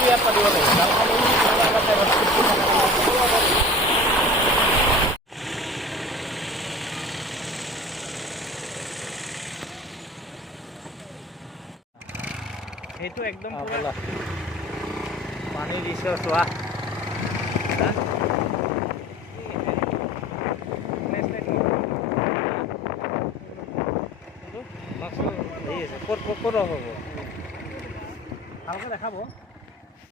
ইয়াত পাতিব লাগিব সেইটো একদম পানী দিছে চোৱা ক'ত হ'ব ভালকৈ দেখাব